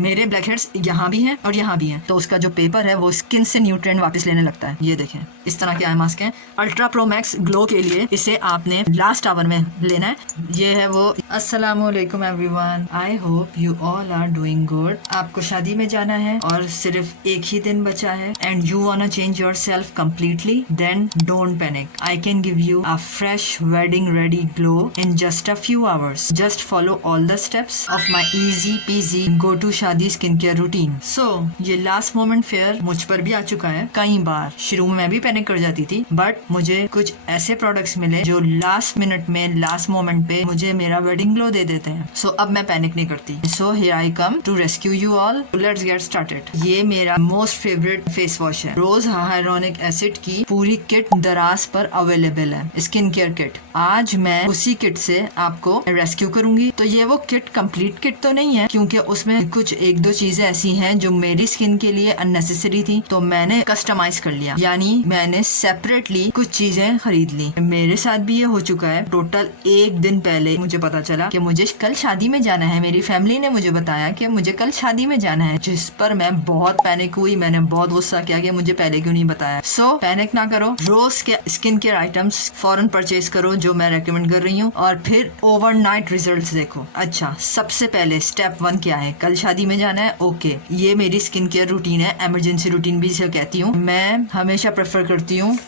मेरे black heads यहाँ भी हैं और यहाँ भी हैं, तो उसका जो पेपर है वो स्किन से न्यूट्रिएंट वापस लेने लगता है। ये देखें, इस तरह के आई मास्क हैं। अल्ट्रा प्रो मैक्स ग्लो के लिए इसे आपने लास्ट आवर में लेना है। ये है वो। अस्सलामुअलैकुम everyone, I hope you all are doing good. आपको शादी में जाना है और सिर्फ एक ही दिन बचा है and you wanna change yourself completely, then don't panic. I can give you a fresh wedding ready glow in just a few hours. Just follow all the steps of my easy peasy go to shaadi skin care routine. So ये last moment fair मुझ पर भी आ चुका है कई बार। शुरू में मैं भी पैनिक कर जाती थी, बट मुझे कुछ ऐसे प्रोडक्ट्स मिले जो लास्ट मिनट में, लास्ट मोमेंट पे मुझे मेरा वेडिंग ग्लो दे देते हैं। सो अब मैं पैनिक नहीं करती। So here I come to rescue you all. Let's get started. ये मेरा मोस्ट फेवरेट फेस वॉश है। रोज हाइलोनिक एसिड की पूरी किट दराज पर अवेलेबल है, स्किन केयर किट। आज मैं उसी किट से आपको रेस्क्यू करूंगी। तो ये वो किट कंप्लीट किट तो नहीं है, क्योंकि उसमें कुछ एक दो चीजें ऐसी हैं जो मेरी स्किन के लिए अननेसेसरी थी, तो मैंने कस्टमाइज कर लिया, यानी मैंने सेपरेटली कुछ चीजें खरीद ली। मेरे साथ भी ये हो चुका है। टोटल एक दिन पहले मुझे पता चला कि मुझे कल शादी में जाना है। मेरी फैमिली ने मुझे बताया कि मुझे कल शादी में जाना है, जिस पर मैं बहुत पैनिक हुई। मैंने बहुत गुस्सा किया कि मुझे पहले क्यों नहीं बताया। सो पैनिक ना करो, रोज के स्किन केयर आइटम्स फौरन परचेज करो जो मैं रेकमेंड कर रही हूँ, और फिर ओवरनाइट रिजल्ट्स देखो। अच्छा, सबसे पहले स्टेप 1 क्या है? कल शादी में जाना है, ओके। ये मेरी स्किन केयर रूटीन है, इमरजेंसी रूटीन भी इसे कहती हूँ। मैं हमेशा प्रेफर करती हूँ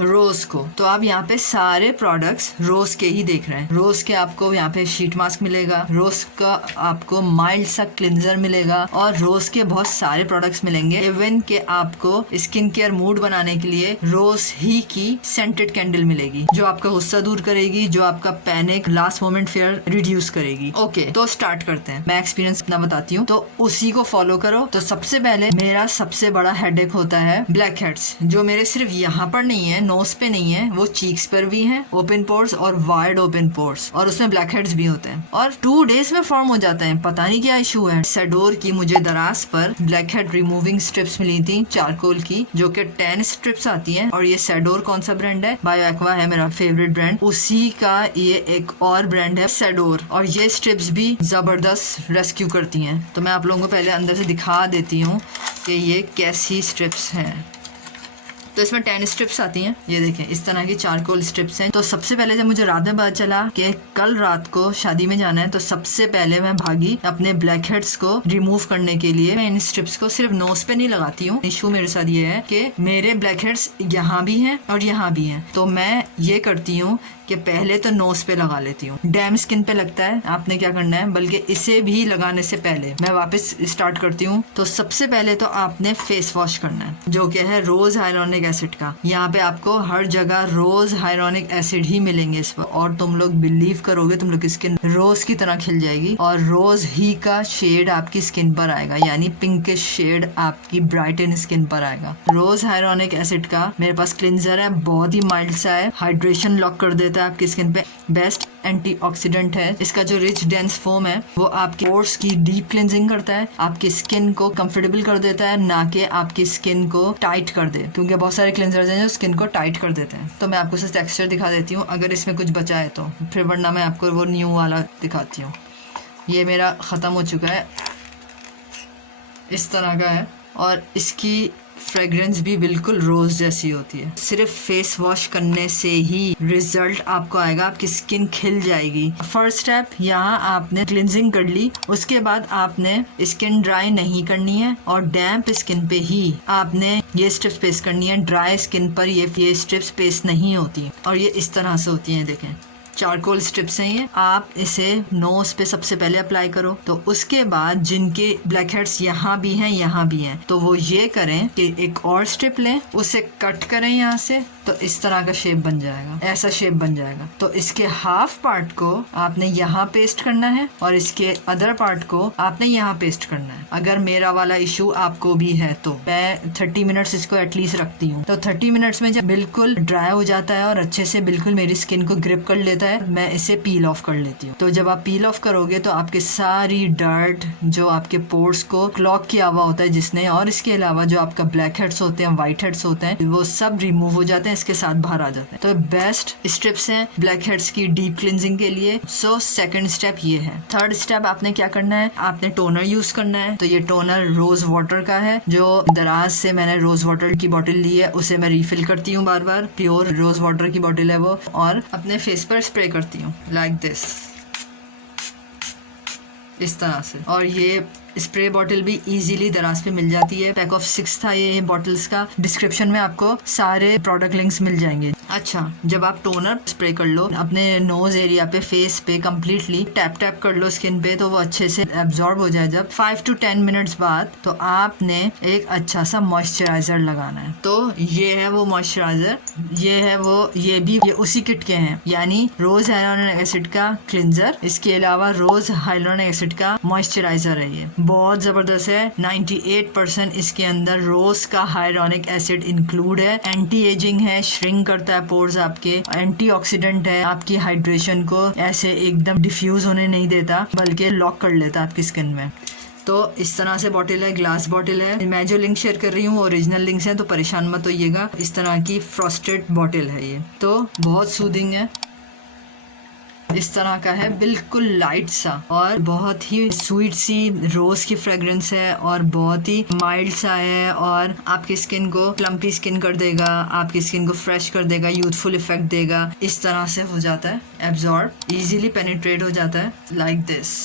रोज को। तो आप यहाँ पे सारे प्रोडक्ट्स रोज के ही देख रहे हैं। रोज के आपको यहाँ पे शीट मास्क मिलेगा, रोज का आपको माइल्ड सा क्लिंजर मिलेगा, और रोज के बहुत सारे प्रोडक्ट्स मिलेंगे। इवन के आपको स्किन केयर मूड बनाने के लिए रोज ही की सेंटेड कैंडल मिलेगी, जो आपका गुस्सा दूर करेगी, जो आपका panic last moment fair reduce करेगी। ओके, तो स्टार्ट करते हैं। मैं एक्सपीरियंस अपना बताती हूँ, तो उसी को फॉलो करो। तो सबसे पहले मेरा सबसे बड़ा हेडेक होता है ब्लैक हेड्स, जो मेरे सिर्फ यहाँ पर नहीं है, नोज पे नहीं है, वो चीक्स पर भी हैं, ओपन पोर्स और वाइड ओपन पोर्स, और उसमें ब्लैक हेड्स भी होते हैं, और 2 डेज में फॉर्म हो जाते हैं। पता नहीं क्या इशू है। सेडोर की मुझे दराज पर ब्लैक हेड रिमूविंग स्ट्रिप्स मिली थी, चारकोल की, जो कि 10 स्ट्रिप्स आती हैं। और ये सेडोर कौन सा ब्रांड है? बायो एक्वा है मेरा फेवरेट ब्रांड, उसी का ये एक और ब्रांड है सेडोर, और ये स्ट्रिप्स भी जबरदस्त रेस्क्यू करती हैं। तो मैं आप लोगों को पहले अंदर से दिखा देती हूँ कि ये कैसी स्ट्रिप्स हैं। तो इसमें 10 स्ट्रिप्स आती हैं, ये देखें, इस तरह की चारकोल स्ट्रिप्स हैं। तो सबसे पहले जब मुझे रात में पता चला कि कल रात को शादी में जाना है, तो सबसे पहले मैं भागी अपने ब्लैक हेड्स को रिमूव करने के लिए। मैं इन स्ट्रिप्स को सिर्फ नोज पे नहीं लगाती हूँ। इशू मेरे साथ ये है कि मेरे ब्लैक हेड्स यहाँ भी हैं और यहाँ भी हैं, तो मैं ये करती हूँ कि पहले तो नोज पे लगा लेती हूँ। डैम स्किन पे लगता है, आपने क्या करना है, बल्कि इसे भी लगाने से पहले मैं वापस स्टार्ट करती हूँ। तो सबसे पहले तो आपने फेस वॉश करना है, जो कि है रोज हाइलोनिक एसिड का। यहाँ पे आपको हर जगह रोज हाइलोनिक एसिड ही मिलेंगे इस पर, और तुम लोग बिलीव करोगे, तुम लोग की स्किन रोज की तरह खिल जाएगी, और रोज ही का शेड आपकी स्किन पर आएगा, यानी पिंकिश शेड आपकी ब्राइटन स्किन पर आएगा। रोज हाइलोनिक एसिड का मेरे पास क्लिंजर है, बहुत ही माइल्ड सा है, हाइड्रेशन लॉक कर देता है आपकी स्किन पे, बेस्ट एंटीऑक्सीडेंट है। इसका जो रिच डेंस फोम है वो आपके पोर्स की डीप क्लिंजिंग करता है, आपकी स्किन को कंफर्टेबल कर देता है, ना कि आपकी स्किन को टाइट कर दे, क्योंकि बहुत सारे क्लिंजर्स हैं जो स्किन को टाइट कर देते हैं। तो मैं आपको सिर्फ टेक्सचर दिखा देती हूँ, अगर इसमें कुछ बचा है तो, फिर वरना मैं आपको वो न्यू वाला दिखाती हूँ। ये मेरा ख़त्म हो चुका है, इस तरह का है, और इसकी फ्रेग्रेंस भी बिल्कुल रोज जैसी होती है। सिर्फ फेस वॉश करने से ही रिजल्ट आपको आएगा, आपकी स्किन खिल जाएगी। फर्स्ट स्टेप, यहाँ आपने क्लिंजिंग कर ली, उसके बाद आपने स्किन ड्राई नहीं करनी है, और डैम्प स्किन पे ही आपने ये स्ट्रिप्स पेस्ट करनी है। ड्राई स्किन पर ये स्ट्रिप्स पेस्ट नहीं होती, और ये इस तरह से होती हैं, देखें, चारकोल स्ट्रिप्स हैं ये। आप इसे नोज पे सबसे पहले अप्लाई करो, तो उसके बाद जिनके ब्लैक हेड्स यहाँ भी हैं यहाँ भी हैं, तो वो ये करें कि एक और स्ट्रिप लें, उसे कट करें यहाँ से, तो इस तरह का शेप बन जाएगा, ऐसा शेप बन जाएगा। तो इसके हाफ पार्ट को आपने यहाँ पेस्ट करना है, और इसके अदर पार्ट को आपने यहाँ पेस्ट करना है। अगर मेरा वाला इशू आपको भी है तो मैं 30 मिनट्स इसको एटलीस्ट रखती हूँ। तो 30 मिनट्स में जब बिल्कुल ड्राई हो जाता है और अच्छे से बिल्कुल मेरी स्किन को ग्रिप कर लेता है है मैं इसे पील ऑफ कर लेती हूँ। तो जब आप पील ऑफ करोगे तो आपके सारी डर्ट जो आपके पोर्स को क्लॉग किया हुआ होता है जिसने, और इसके अलावा जो आपका ब्लैक हेड्स होते हैं, व्हाइट हेड्स होते हैं, वो सब रिमूव हो जाते हैं, इसके साथ बाहर आ जाते हैं। तो बेस्ट स्टेप्स हैं ब्लैक हेड्स की डीप क्लिनजिंग के लिए। सो सेकंड स्टेप ये है। थर्ड स्टेप आपने क्या करना है, आपने टोनर यूज करना है। तो ये टोनर रोज वाटर का है, जो दराज से मैंने रोज वाटर की बोतल ली है, उसे मैं रिफिल करती हूँ बार बार। प्योर रोज वाटर की बोतल है वो, और अपने फेस पर स्प्रे करती हूँ लाइक दिस, इस तरह से। और ये स्प्रे बॉटल भी इजीली दराज पे मिल जाती है। पैक ऑफ 6 था ये बॉटल्स का। डिस्क्रिप्शन में आपको सारे प्रोडक्ट लिंक्स मिल जाएंगे। अच्छा, जब आप टोनर स्प्रे कर लो अपने नोज एरिया पे, फेस पे कंप्लीटली टैप टैप कर लो स्किन पे, तो वो अच्छे से एब्जॉर्ब हो जाए जब 5 to 10 मिनट्स बाद, तो आपने एक अच्छा सा मॉइस्चराइजर लगाना है। तो ये है वो मॉइस्चराइजर, ये है वो, ये उसी किट के हैं, यानी रोज हाइलोनिक एसिड का क्लिंजर, इसके अलावा रोज हाइलोनिक एसिड का मॉइस्चराइजर है। ये बहुत जबरदस्त है। 98% इसके अंदर रोज का हाइलोनिक एसिड इंक्लूड है। एंटी एजिंग है, श्रिंक करता है पोर्स आपके, एंटीऑक्सीडेंट है, आपकी हाइड्रेशन को ऐसे एकदम डिफ्यूज होने नहीं देता, बल्कि लॉक कर लेता है आपकी स्किन में। तो इस तरह से बॉटल है, ग्लास बॉटल है। मैं जो लिंक शेयर कर रही हूँ ओरिजिनल लिंक्स हैं, तो परेशान मत होइएगा। इस तरह की फ्रॉस्टेड बॉटल है ये, तो बहुत सूदिंग है। इस तरह का है, बिल्कुल लाइट सा, और बहुत ही स्वीट सी रोज की फ्रेग्रेंस है, और बहुत ही माइल्ड सा है, और आपकी स्किन को प्लम्पी स्किन कर देगा, आपकी स्किन को फ्रेश कर देगा, यूथफुल इफेक्ट देगा। इस तरह से हो जाता है एब्जॉर्ब, इजीली पेनिट्रेट हो जाता है लाइक दिस।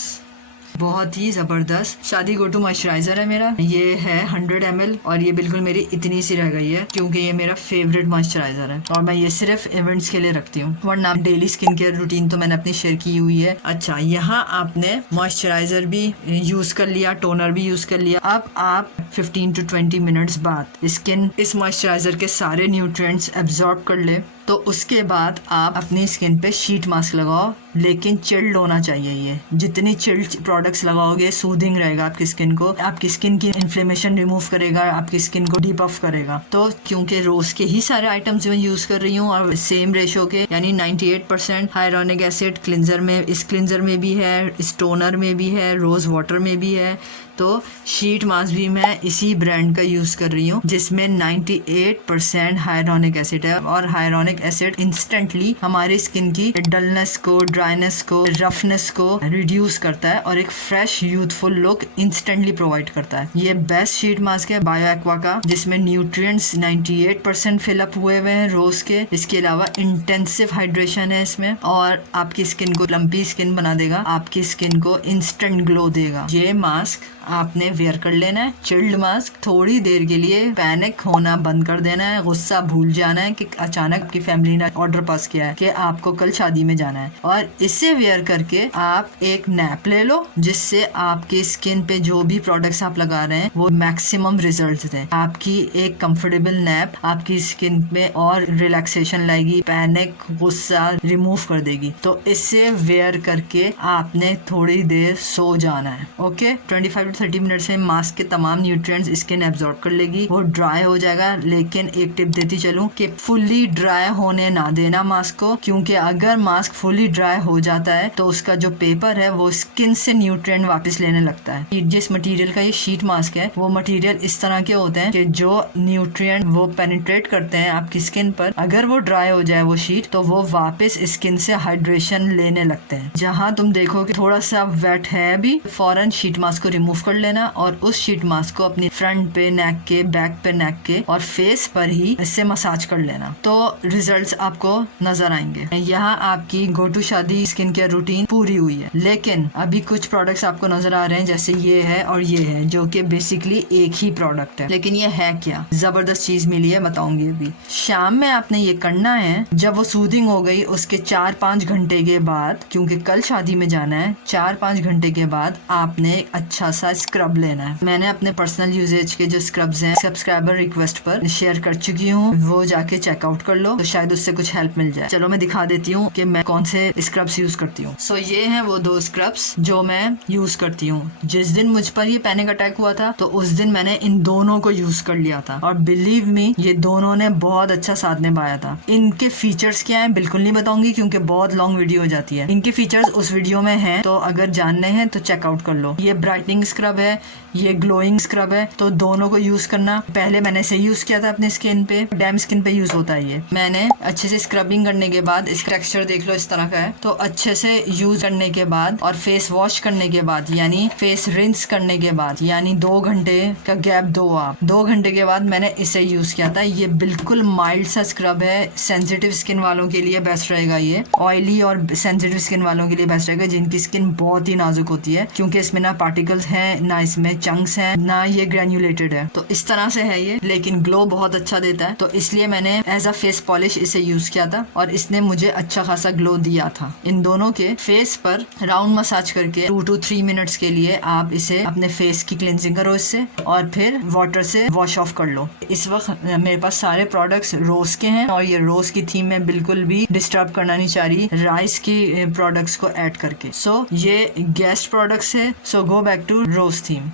बहुत ही ज़बरदस्त शादी गो टू मॉइस्चराइजर है मेरा। ये है 100 ml, और ये बिल्कुल मेरी इतनी सी रह गई है क्योंकि ये मेरा फेवरेट मॉइस्चराइजर है, और मैं ये सिर्फ इवेंट्स के लिए रखती हूँ, वरना डेली स्किन केयर रूटीन तो मैंने अपनी शेयर की हुई है। अच्छा, यहाँ आपने मॉइस्चराइजर भी यूज कर लिया, टोनर भी यूज कर लिया। अब आप 15 to 20 मिनट्स बाद स्किन इस मॉइस्चराइजर के सारे न्यूट्रिएंट्स एब्जॉर्ब कर ले, तो उसके बाद आप अपनी स्किन पे शीट मास्क लगाओ, लेकिन चिल्ड होना चाहिए। ये जितनी चिल्ड प्रोडक्ट्स लगाओगे सूदिंग रहेगा आपकी स्किन को, आपकी स्किन की इन्फ्लेमेशन रिमूव करेगा, आपकी स्किन को डीबफ करेगा। तो क्योंकि रोज के ही सारे आइटम्स मैं यूज कर रही हूँ, और सेम रेशो के, यानी 98% हाइलोनिक एसिड क्लिंजर में, इस क्लिंजर में भी है, इस टोनर में भी है, रोज वाटर में भी है, तो शीट मास्क भी मैं इसी ब्रांड का यूज कर रही हूँ, जिसमें 98% हाइलोनिक एसिड है। और हाइलोनिक एसिड इंस्टेंटली हमारी स्किन की डलनेस को, ड्राइनेस को, रफनेस को रिड्यूस करता है, और एक fresh youthful look instantly provide करता है। ये बेस्ट शीट मास्क है बायो एक्वा का, जिसमें न्यूट्रिएंट्स 98% फिलअप हुए हुए हैं रोज के। इसके अलावा इंटेंसिव हाइड्रेशन है इसमें, और आपकी स्किन को प्लम्पी स्किन बना देगा, आपकी स्किन को इंस्टेंट ग्लो देगा। ये मास्क आपने वेयर कर लेना है, चिल्ड मास्क। थोड़ी देर के लिए पैनिक होना बंद कर देना है, गुस्सा भूल जाना है कि अचानक आपकी फैमिली ने ऑर्डर पास किया है कि आपको कल शादी में जाना है, और इसे वेयर करके आप एक नैप ले लो, जिससे आपकी स्किन पे जो भी प्रोडक्ट्स आप लगा रहे हैं वो मैक्सिमम रिजल्ट्स दें। आपकी एक कंफर्टेबल नैप आपकी स्किन में और रिलैक्सेशन लाएगी, पैनिक, गुस्सा रिमूव कर देगी। तो इसे वेयर करके आपने थोड़ी देर सो जाना है। ओके, 25 to 30 मिनट से मास्क के तमाम न्यूट्रिएंट्स स्किन एब्जॉर्ब कर लेगी, वो ड्राई हो जाएगा। लेकिन एक टिप देती चलूं कि फुल्ली ड्राई होने ना देना मास्क को, क्योंकि अगर मास्क फुल्ली ड्राई हो जाता है तो उसका जो पेपर है वो स्किन से न्यूट्रिएंट वापस लेने लगता है। जिस मटेरियल का ये शीट मास्क है, वो मटेरियल इस तरह के होते हैं कि जो न्यूट्रिएंट वो पेनिट्रेट करते हैं आपकी स्किन पर, अगर वो ड्राई हो जाए वो शीट, तो वो वापस स्किन से हाइड्रेशन लेने लगते हैं। जहाँ तुम देखो कि थोड़ा सा वेट है अभी, फौरन शीट मास्क को रिमूव कर लेना, और उस शीट मास्क को अपनी फ्रंट पे, नेक के, बैक पे, नेक के और फेस पर ही इससे मसाज कर लेना, तो रिजल्ट्स आपको नजर आएंगे। यहाँ आपकी गो to shaadi skin care routine पूरी हुई है। लेकिन अभी कुछ प्रोडक्ट्स आपको नजर आ रहे हैं, जैसे ये है और ये है, जो कि बेसिकली एक ही प्रोडक्ट है। लेकिन ये है क्या, जबरदस्त चीज मिली है, बताऊंगी अभी। शाम में आपने ये करना है, जब वो सूदिंग हो गई उसके 4-5 घंटे के बाद, क्योंकि कल शादी में जाना है, 4-5 घंटे के बाद आपने एक अच्छा सा स्क्रब लेना है। मैंने अपने पर्सनल यूजेज के जो स्क्रब्स हैं सब्सक्राइबर रिक्वेस्ट पर शेयर कर चुकी हूँ, वो जाके चेकआउट कर लो। तो शायद उससे कुछ हेल्प मिल जाए। चलो मैं दिखा देती हूँ कि मैं कौन से स्क्रब्स यूज करती हूँ। सो ये हैं वो 2 स्क्रब्स जो मैं यूज करती हूँ। जिस दिन मुझ पर ये पैनिक अटैक हुआ था तो उस दिन मैंने इन दोनों को यूज कर लिया था और बिलीव मी ये दोनों ने बहुत अच्छा साथ निभाया था। इनके फीचर्स क्या हैं बिल्कुल नहीं बताऊंगी क्योंकि बहुत लॉन्ग वीडियो हो जाती है। इनके फीचर्स उस वीडियो में हैं, तो अगर जानने हैं तो चेकआउट कर लो। ये ब्राइटनिंग स्क्रब है, ये ग्लोइंग स्क्रब है, तो दोनों को यूज करना। पहले मैंने इसे यूज किया था अपने स्किन पे, डैम स्किन पे यूज होता है ये। मैंने अच्छे से स्क्रबिंग करने के बाद, इसका टेक्सचर देख लो इस तरह का है, तो अच्छे से यूज करने के बाद और फेस वॉश करने के बाद यानी फेस रिंस करने के बाद यानी 2 घंटे का गैप दो आप। 2 घंटे के बाद मैंने इसे यूज किया था। ये बिल्कुल माइल्ड सा स्क्रब है, सेंसिटिव स्किन वालों के लिए बेस्ट रहेगा। ये ऑयली और सेंसिटिव स्किन वालों के लिए बेस्ट रहेगा जिनकी स्किन बहुत ही नाजुक होती है, क्योंकि इसमें ना पार्टिकल्स हैं, ना इसमें चंक्स हैं, ना ये ग्रेन्युलेटेड है। तो इस तरह से है ये, लेकिन ग्लो बहुत अच्छा देता है। तो इसलिए मैंने एज अ फेस पॉलिश इसे यूज किया था और इसने मुझे अच्छा खासा ग्लो दिया था। इन दोनों के फेस पर राउंड मसाज करके 2 to 3 मिनट्स के लिए आप इसे अपने फेस की क्लिनजिंग करो इससे, और फिर वाटर से वॉश ऑफ कर लो। इस वक्त मेरे पास सारे प्रोडक्ट्स रोज के हैं और ये रोज की थीम में बिल्कुल भी डिस्टर्ब करना नहीं चाह रही राइस की प्रोडक्ट्स को ऐड करके। सो ये गेस्ट प्रोडक्ट्स है, so go back to rose theme.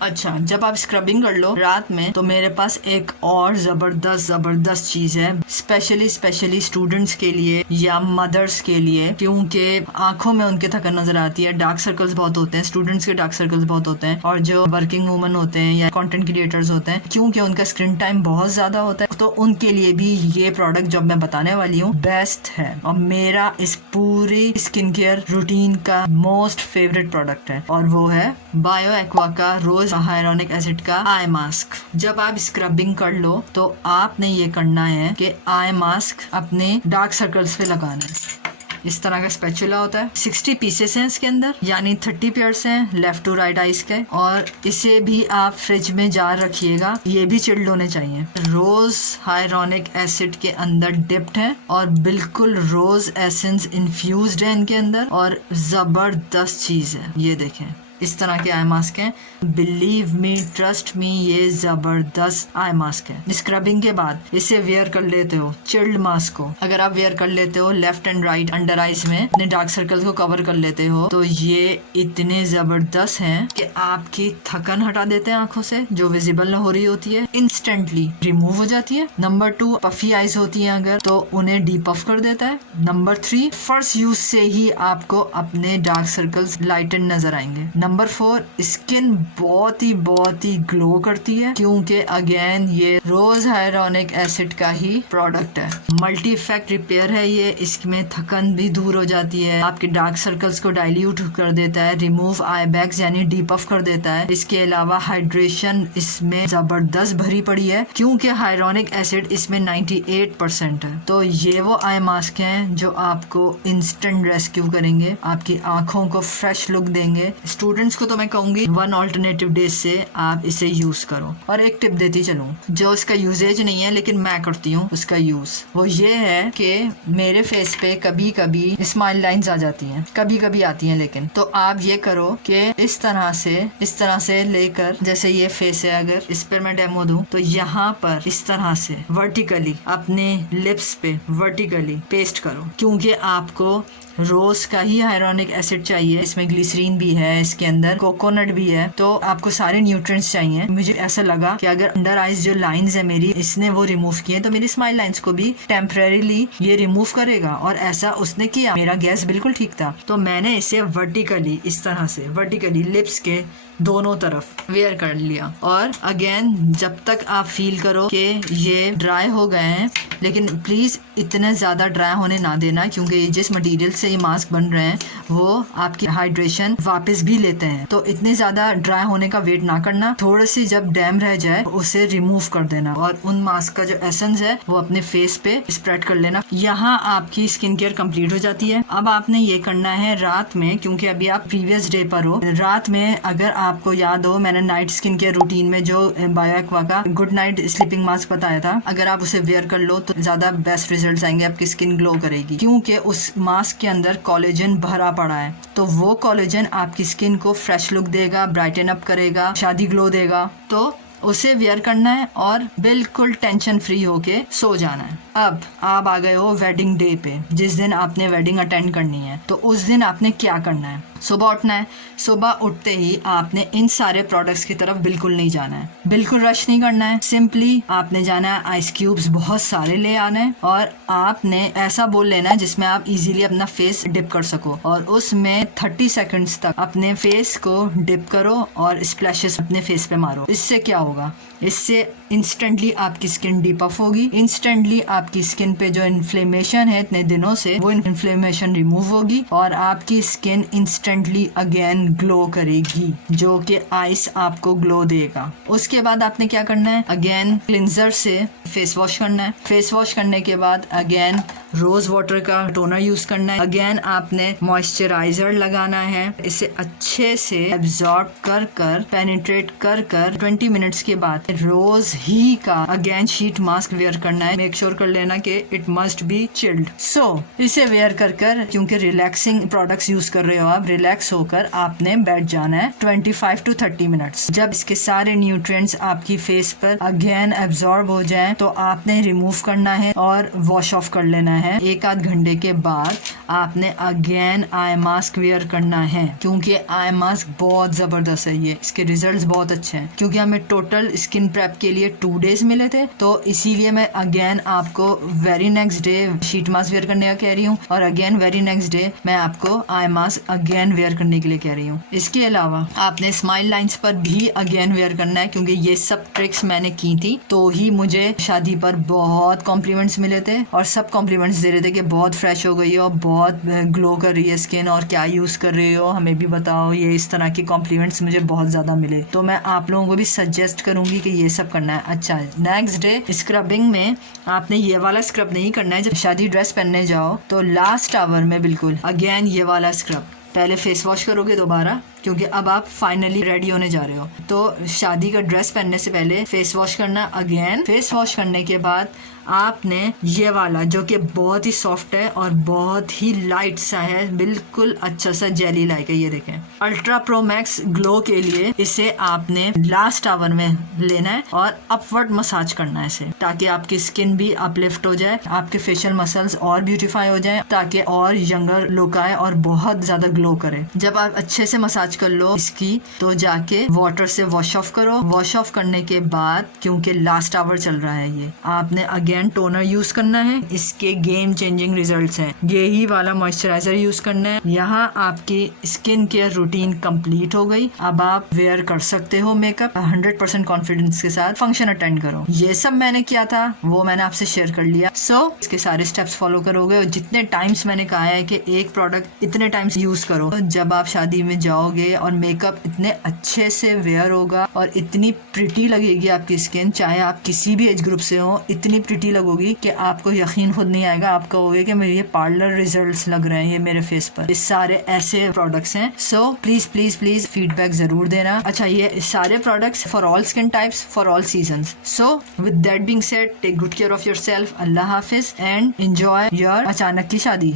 अच्छा, जब आप स्क्रबिंग कर लो रात में तो मेरे पास एक और जबरदस्त चीज है, स्पेशली स्टूडेंट्स के लिए या मदर्स के लिए, क्योंकि आंखों में उनके थकन नजर आती है, डार्क सर्कल्स बहुत होते हैं, स्टूडेंट्स के डार्क सर्कल्स बहुत होते हैं, और जो वर्किंग वुमन होते हैं या कंटेंट क्रिएटर्स होते हैं, क्योंकि उनका स्क्रीन टाइम बहुत ज्यादा होता है, तो उनके लिए भी ये प्रोडक्ट जो मैं बताने वाली हूँ बेस्ट है और मेरा इस पूरी स्किन केयर रूटीन का मोस्ट फेवरेट प्रोडक्ट है, और वो है बायो एक्वा का रोज हाइलोनिक एसिड का आई मास्क। जब आप स्क्रबिंग कर लो तो आपने ये करना है कि आई मास्क अपने डार्क सर्कल्स पे लगाना है। इस तरह का स्पैचुला होता है, 60 पीसेस हैं इसके अंदर, यानी 30 पेयर्स हैं लेफ्ट टू राइट आइज के, और इसे भी आप फ्रिज में जार रखिएगा, ये भी चिल्ड होने चाहिए। रोज हाइलोनिक एसिड के अंदर डिप्ड है और बिल्कुल रोज एसेंस इन्फ्यूज्ड है इनके अंदर, और जबरदस्त चीज है। ये देखें इस तरह के आई मास्क हैं, बिलीव मी, ट्रस्ट मी, ये जबरदस्त आई मास्क है। स्क्रबिंग के बाद इसे वेयर कर लेते हो, चिल्ड मास्क को अगर आप वेयर कर लेते हो left and right under eyes में, अपने डार्क सर्कल्स को कवर कर लेते हो, तो ये इतने जबरदस्त हैं कि आपकी थकन हटा देते हैं आंखों से, जो विजिबल न हो रही होती है इंस्टेंटली रिमूव हो जाती है। नंबर 2, पफी आइज होती हैं अगर, तो उन्हें डीपफ कर देता है। नंबर 3, फर्स्ट यूज से ही आपको अपने डार्क सर्कल्स लाइटन नजर आएंगे। नंबर 4, स्किन बहुत ही ग्लो करती है, क्योंकि अगेन ये रोज हाइलोनिक एसिड का ही प्रोडक्ट है। मल्टी इफेक्ट रिपेयर है ये, इसमें थकन भी दूर हो जाती है, आपके डार्क सर्कल्स को डाइल्यूट कर देता है, रिमूव आई बैग्स यानी डीपफ कर देता है। इसके अलावा हाइड्रेशन इसमें जबरदस्त भरी पड़ी है, क्योंकि हाइलोनिक एसिड इसमें 98% है। तो ये वो आई मास्क हैं जो आपको इंस्टेंट रेस्क्यू करेंगे, आपकी आंखों को फ्रेश लुक देंगे। स्टूडेंट्स को तो मैं कहूंगी 1 ऑल्टरनेटिव डेज से आप इसे यूज करो। और एक टिप देती चलूं जो इसका यूजेज नहीं है लेकिन मैं करती हूँ उसका यूज, वो ये है कि मेरे फेस पे कभी कभी स्माइल लाइंस आ जाती हैं, कभी कभी आती हैं, लेकिन तो आप ये करो कि इस तरह से लेकर, जैसे ये फेस है, अगर इस पर मैं डेमो दूं तो यहाँ पर इस तरह से वर्टिकली अपने लिप्स पे वर्टिकली पेस्ट करो, क्योंकि आपको रोज का ही हाइलोनिक एसिड चाहिए। इसमें ग्लिसरीन भी है, इसके अंदर कोकोनट भी है, तो आपको सारे न्यूट्रिएंट्स चाहिए। मुझे ऐसा लगा कि अगर अंडर आइज जो लाइंस है मेरी, इसने वो रिमूव किए, तो मेरी स्माइल लाइंस को भी टेम्परेरीली ये रिमूव करेगा, और ऐसा उसने किया। मेरा गैस बिल्कुल ठीक था, तो मैंने इसे वर्टिकली, इस तरह से वर्टिकली लिप्स के दोनों तरफ वेयर कर लिया। और अगेन जब तक आप फील करो कि ये ड्राई हो गए हैं, लेकिन प्लीज इतने ज्यादा ड्राई होने ना देना, क्योंकि जिस मटेरियल से ये मास्क बन रहे हैं वो आपकी हाइड्रेशन वापस भी लेते हैं, तो इतने ज्यादा ड्राई होने का वेट ना करना। थोड़ी सी जब डैम रह जाए उसे रिमूव कर देना, और उन मास्क का जो एसेंस है वो अपने फेस पे स्प्रेड कर लेना। यहाँ आपकी स्किन केयर कंप्लीट हो जाती है। अब आपने ये करना है रात में, क्योंकि अभी आप प्रीवियस डे पर हो। रात में अगर आपको याद हो, मैंने नाइट स्किन केयर रूटीन में जो बायो एक्वा का गुड नाइट स्लीपिंग मास्क बताया था, अगर आप उसे वेयर कर लो तो ज्यादा बेस्ट रिजल्ट्स आएंगे, आपकी स्किन ग्लो करेगी, क्योंकि उस मास्क के अंदर कोलेजन भरा पड़ा है। तो वो कोलेजन आपकी स्किन को फ्रेश लुक देगा, ब्राइटन अप करेगा, शादी ग्लो देगा। तो उसे वेयर करना है और बिल्कुल टेंशन फ्री होके सो जाना है। अब आप आ गए हो वेडिंग डे पे, जिस दिन आपने वेडिंग अटेंड करनी है। तो उस दिन आपने क्या करना है, सुबह उठना है। सुबह उठते ही आपने इन सारे प्रोडक्ट्स की तरफ बिल्कुल नहीं जाना है, बिल्कुल रश नहीं करना है। सिंपली आपने जाना है, आइस क्यूब्स बहुत सारे ले आना है और आपने ऐसा बोल लेना है जिसमें आप इजीली अपना फेस डिप कर सको, और उसमें 30 सेकंड्स तक अपने फेस को डिप करो और स्प्लैशेस अपने फेस पे मारो। इससे क्या होगा, इससे इंस्टेंटली आपकी स्किन डीपअप होगी, इंस्टेंटली आपकी स्किन पे जो इन्फ्लेमेशन है इतने दिनों से वो इन्फ्लेमेशन रिमूव होगी और आपकी स्किन इंस्टेंटली अगेन ग्लो करेगी, जो कि आइस आपको ग्लो देगा। उसके बाद आपने क्या करना है, अगेन क्लिंजर से फेस वॉश करना है। फेस वॉश करने के बाद अगेन रोज वाटर का टोनर यूज करना है। अगेन आपने मॉइस्चराइजर लगाना है, इसे अच्छे से एब्जॉर्ब कर कर पेनिट्रेट कर कर 20 मिनट्स के बाद रोज ही का अगेन शीट मास्क वेयर करना है। मेक श्योर कर लेना कि इट मस्ट बी चिल्ड। सो इसे वेयर कर कर, क्योंकि रिलैक्सिंग प्रोडक्ट्स यूज कर रहे हो आप, रिलैक्स होकर आपने बैठ जाना है 25 to 30 मिनट्स। जब इसके सारे न्यूट्रिएंट्स आपकी फेस पर अगेन एब्जॉर्ब हो जाएं तो आपने रिमूव करना है और वॉश ऑफ कर लेना है। एक आध घंटे के बाद आपने अगेन आई मास्क वेयर करना है, क्योंकि आई मास्क बहुत जबरदस्त है। ये इसके रिजल्ट्स बहुत अच्छे हैं, क्योंकि हमें टोटल स्किन प्रेप के लिए 2 डेज मिले थे, तो इसीलिए मैं अगेन आपको very next day sheet mask wear करने का कह रही हूँ और अगेन वेरी नेक्स्ट डे मैं आपको आई मास्क अगेन वेयर करने के लिए कह रही हूँ। इसके अलावा आपने स्माइल लाइंस पर भी अगेन वेयर करना है, क्योंकि ये सब ट्रिक्स मैंने की थी तो ही मुझे शादी पर बहुत कॉम्प्लीमेंट्स मिले थे और सब कॉम्प्लीमेंट्स दे रहे थे कि बहुत फ्रेश हो गई हो, बहुत ग्लो कर रही है स्किन, और क्या यूज कर रहे हो हमें भी बताओ। ये इस तरह के कॉम्प्लीमेंट्स मुझे बहुत ज्यादा मिले, तो मैं आप लोगों को भी सजेस्ट करूंगी कि ये सब करना है। अच्छा, नेक्स्ट डे स्क्रबिंग में आपने ये वाला स्क्रब नहीं करना है। जब शादी ड्रेस पहनने जाओ तो लास्ट आवर में बिल्कुल अगेन ये वाला स्क्रब, पहले फेस वॉश करोगे दोबारा, क्योंकि अब आप फाइनली रेडी होने जा रहे हो, तो शादी का ड्रेस पहनने से पहले फेस वॉश करना। अगेन फेस वॉश करने के बाद आपने ये वाला, जो कि बहुत ही सॉफ्ट है और बहुत ही लाइट सा है, बिल्कुल अच्छा सा जेली लाइक है, ये देखें, अल्ट्रा प्रो मैक्स ग्लो के लिए इसे आपने लास्ट आवर में लेना है और अपवर्ड मसाज करना है इसे, ताकि आपकी स्किन भी अपलिफ्ट हो जाए, आपके फेशियल मसल्स और ब्यूटीफाई हो जाए, ताकि और यंगर लुक आए और बहुत ज्यादा ग्लो करे। जब आप अच्छे से मसाज कर लो इसकी, तो जाके वाटर से वॉश ऑफ करो। वॉश ऑफ करने के बाद, क्योंकि लास्ट आवर चल रहा है, ये आपने अगेन टोनर यूज करना है। इसके गेम चेंजिंग रिजल्ट्स हैं। यही वाला मॉइस्चराइजर यूज करना है। यहाँ आपकी स्किन केयर रूटीन कंप्लीट हो गई। अब आप वेयर कर सकते हो मेकअप 100% कॉन्फिडेंस के साथ, फंक्शन अटेंड करो। ये सब मैंने किया था, वो मैंने आपसे शेयर कर लिया। सो इसके सारे स्टेप्स फॉलो करोगे और जितने टाइम्स मैंने कहा है कि एक प्रोडक्ट इतने टाइम्स यूज करो, तो जब आप शादी में जाओगे और मेकअप इतने अच्छे से वेयर होगा और इतनी प्रिटी लगेगी आपकी स्किन, चाहे आप किसी भी एज ग्रुप से हो, इतनी प्रिटी लगोगी कि आपको यकीन खुद नहीं आएगा। आप कहोगे कि मेरे ये पार्लर रिजल्ट्स लग रहे हैं ये मेरे फेस पर। ये सारे ऐसे प्रोडक्ट्स हैं। So please please please feedback जरूर देना। अच्छा, ये सारे products for all skin types, for all seasons. So with that being said, take good care of yourself. अल्लाह हाफिज एंड एंजॉय योर अचानक की शादी।